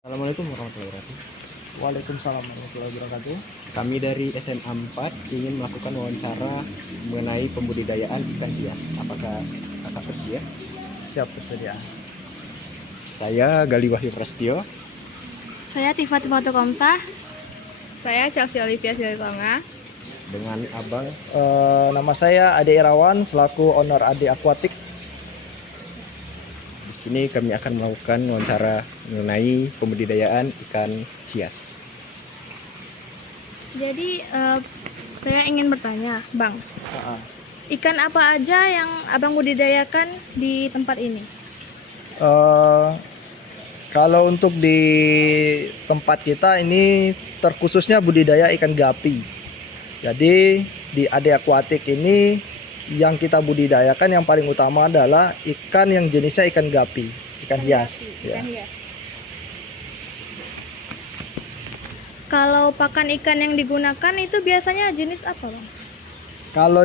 Assalamualaikum warahmatullahi wabarakatuh. Waalaikumsalam warahmatullahi wabarakatuh. Kami dari SMA 4 ingin melakukan wawancara mengenai pembudidayaan ikan hias. Apakah kakak bersedia? Siap bersedia. Saya Gali Wahyu Prasetyo. Saya Tifa Timatu Komsah. Saya Chelsea Olivia Silitonga. Dengan abang Nama saya Ade Irawan selaku owner Ade Aquatic. di sini kami akan melakukan wawancara mengenai pembudidayaan ikan hias. Jadi saya ingin bertanya, Bang, ikan apa aja yang Abang budidayakan di tempat ini? Kalau untuk di tempat kita ini terkhususnya budidaya ikan gapi. Jadi di Ade Aquatic ini yang kita budidayakan yang paling utama adalah ikan yang jenisnya ikan gapi, ikan hias. Ikan hias. Kalau pakan ikan yang digunakan itu biasanya jenis apa, Bang? Kalau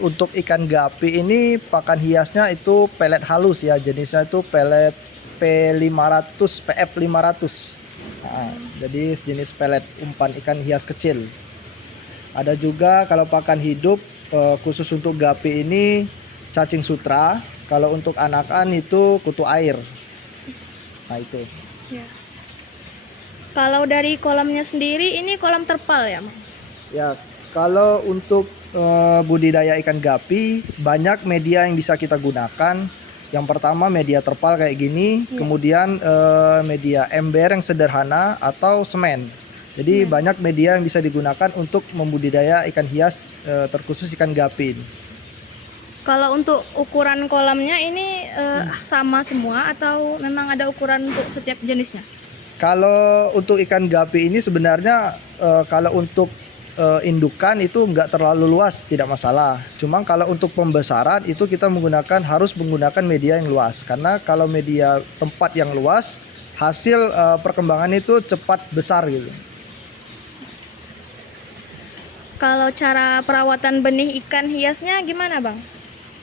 untuk ikan gapi ini pakan hiasnya itu pelet halus ya, jenisnya itu pelet P500 PF500. Jadi jenis pelet umpan ikan hias kecil. Ada juga kalau pakan hidup khusus untuk gapi ini cacing sutra. Kalau untuk anakan itu kutu air. Nah itu. Ya. Kalau dari kolamnya sendiri ini kolam terpal ya, Bang? Ya, kalau untuk budidaya ikan gapi banyak media yang bisa kita gunakan. Yang pertama media terpal kayak gini, kemudian media ember yang sederhana atau semen. Jadi banyak media yang bisa digunakan untuk membudidaya ikan hias terkhusus ikan gapi. Kalau untuk ukuran kolamnya ini sama semua atau memang ada ukuran untuk setiap jenisnya? Kalau untuk ikan gapi ini sebenarnya kalau untuk indukan itu nggak terlalu luas, tidak masalah. Cuma kalau untuk pembesaran itu kita harus menggunakan media yang luas. Karena kalau media tempat yang luas, hasil perkembangan itu cepat besar gitu. Kalau cara perawatan benih ikan hiasnya gimana, Bang?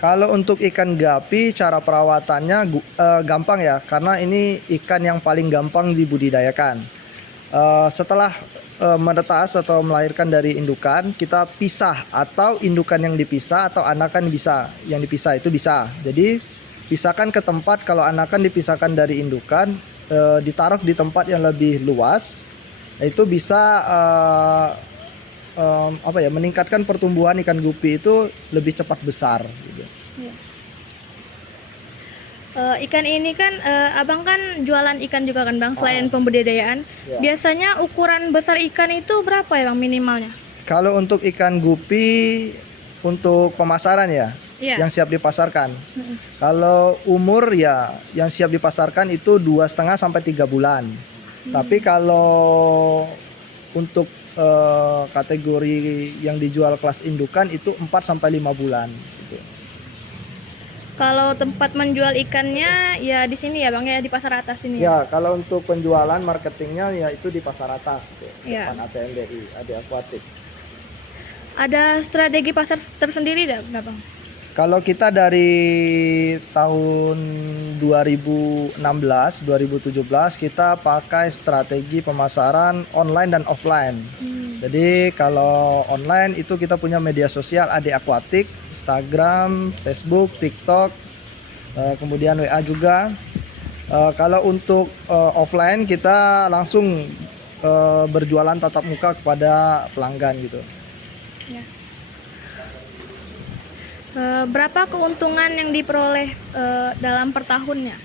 Kalau untuk ikan gapi cara perawatannya gampang ya, karena ini ikan yang paling gampang dibudidayakan. Setelah menetas atau melahirkan dari indukan, kita pisah atau indukan yang dipisah atau anakan yang dipisah itu bisa. Jadi pisahkan ke tempat, kalau anakan dipisahkan dari indukan, ditaruh di tempat yang lebih luas, itu bisa meningkatkan pertumbuhan ikan gupi itu lebih cepat besar gitu. Ya. Ikan ini kan Abang kan jualan ikan juga kan, Bang, selain pembudidayaan. Ya. Biasanya ukuran besar ikan itu berapa ya, Bang, minimalnya? Kalau untuk ikan gupi untuk pemasaran ya, Iya. yang siap dipasarkan. Kalau umur ya yang siap dipasarkan itu 2,5 sampai 3 bulan. Tapi kalau untuk kategori yang dijual kelas indukan itu 4 sampai 5 bulan gitu. Kalau tempat menjual ikannya ya di sini ya, Bang, ya di pasar atas ini. Ya, kalau untuk penjualan marketingnya ya itu di pasar atas gitu, Ya. depan ATMBI, Ade Aquatic. Ada strategi pasar tersendiri nggak, Bang? Kalau kita dari tahun 2016, 2017 kita pakai strategi pemasaran online dan offline. Jadi kalau online itu kita punya media sosial Ade Aquatic, Instagram, Facebook, TikTok, kemudian WA juga. Kalau untuk offline kita langsung berjualan tatap muka kepada pelanggan gitu. Ya. Berapa keuntungan yang diperoleh dalam per tahunnya?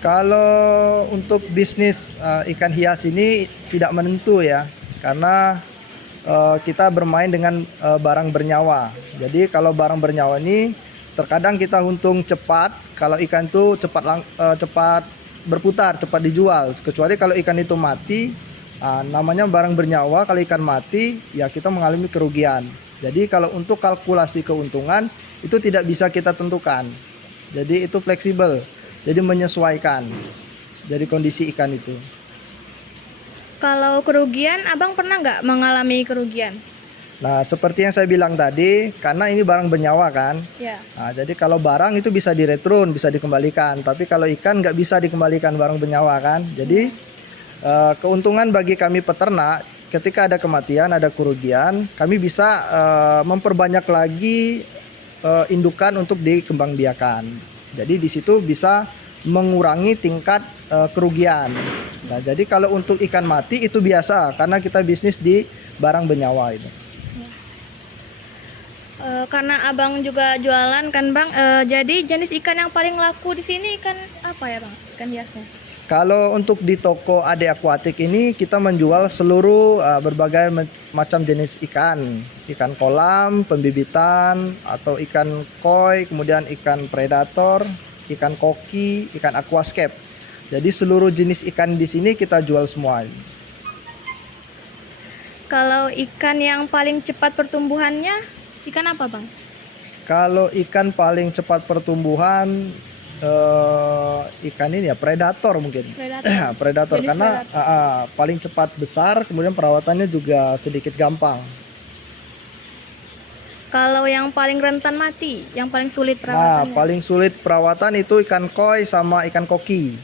Kalau untuk bisnis ikan hias ini tidak menentu ya, karena kita bermain dengan barang bernyawa. Jadi kalau barang bernyawa ini terkadang kita untung cepat, kalau ikan itu cepat berputar, cepat dijual. Kecuali kalau ikan itu mati, namanya barang bernyawa, kalau ikan mati ya kita mengalami kerugian. Jadi kalau untuk kalkulasi keuntungan itu tidak bisa kita tentukan. Jadi itu fleksibel. Jadi menyesuaikan dari kondisi ikan itu. Kalau kerugian, Abang pernah nggak mengalami kerugian? Nah, seperti yang saya bilang tadi, karena ini barang bernyawa kan. Ya. Nah, jadi kalau barang itu bisa direturn, bisa dikembalikan. Tapi kalau ikan nggak bisa dikembalikan barang bernyawa kan. Jadi keuntungan bagi kami peternak, ketika ada kematian, ada kerugian, kami bisa memperbanyak lagi indukan untuk dikembangbiakan. Jadi di situ bisa mengurangi tingkat kerugian. Nah, jadi kalau untuk ikan mati itu biasa karena kita bisnis di barang bernyawa itu. Karena abang juga jualan kan bang, jadi jenis ikan yang paling laku di sini ikan apa ya bang? Ikan hiasnya? Kalau untuk di toko Ade Aquatic ini kita menjual seluruh berbagai macam jenis ikan, ikan kolam, pembibitan, atau ikan koi, kemudian ikan predator, ikan koki, ikan aquascape. Jadi seluruh jenis ikan di sini kita jual semua. Kalau ikan yang paling cepat pertumbuhannya ikan apa bang? Kalau ikan paling cepat pertumbuhan ikan ini ya predator mungkin. Predator Jenis karena paling cepat besar, kemudian perawatannya juga sedikit gampang. Kalau yang paling rentan mati, yang paling sulit Nah, perawatannya? paling sulit perawatan itu ikan koi sama ikan koki.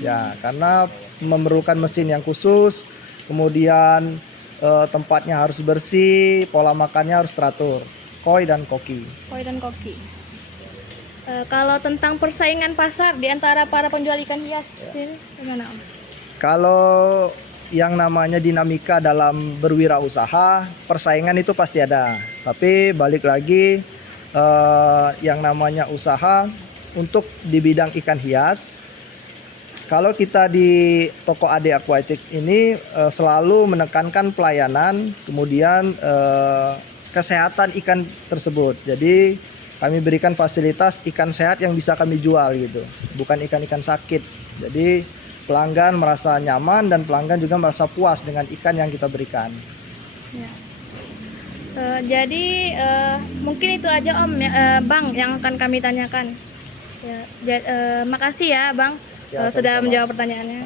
Ya, karena memerlukan mesin yang khusus, kemudian tempatnya harus bersih, pola makannya harus teratur. Koi dan koki. Koi dan koki. Kalau tentang persaingan pasar di antara para penjual ikan hias sini gimana om? Kalau yang namanya dinamika dalam berwirausaha, persaingan itu pasti ada. Tapi balik lagi yang namanya usaha untuk di bidang ikan hias. Kalau kita di toko Ade Aquatic ini selalu menekankan pelayanan, kemudian kesehatan ikan tersebut. Jadi kami berikan fasilitas ikan sehat yang bisa kami jual gitu, bukan ikan-ikan sakit. Jadi pelanggan merasa nyaman dan pelanggan juga merasa puas dengan ikan yang kita berikan. Ya. Jadi mungkin itu aja om ya, bang yang akan kami tanyakan. Ya, makasih ya bang Ya, sudah sama-sama. menjawab pertanyaannya.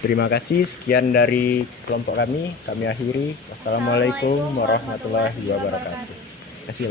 Terima kasih, sekian dari kelompok kami akhiri. Wassalamualaikum warahmatullahi wabarakatuh. Terima kasih.